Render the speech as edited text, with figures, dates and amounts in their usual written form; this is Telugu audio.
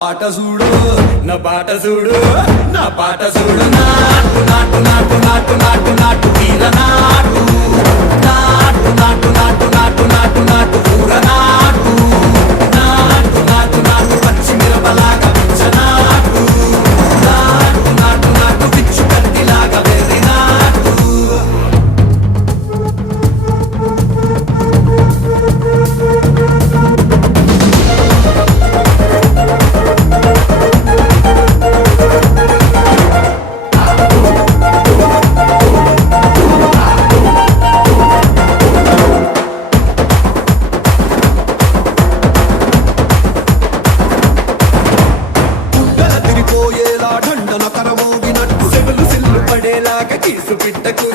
పాట చూడు నా పాట చూడు నా పాట చూడు నాటు నాటు నాటు నాటు నాటు నాటు వీర నాటు నాటు నాటు నాటు నాటు నాటు నాటు ఊర నాటు నాటు నాటు నాటు పచ్చి మిరపలాగా పిచ్చ నాటు నాటు నాటు నాటు పిచ్చు కత్తిలాగా వెర్రి నాటు తిరిపోయేలా ఢండన కరమోగినట్టు సెగలు సిల్లు పడేలాగా కీసు పిట్టకు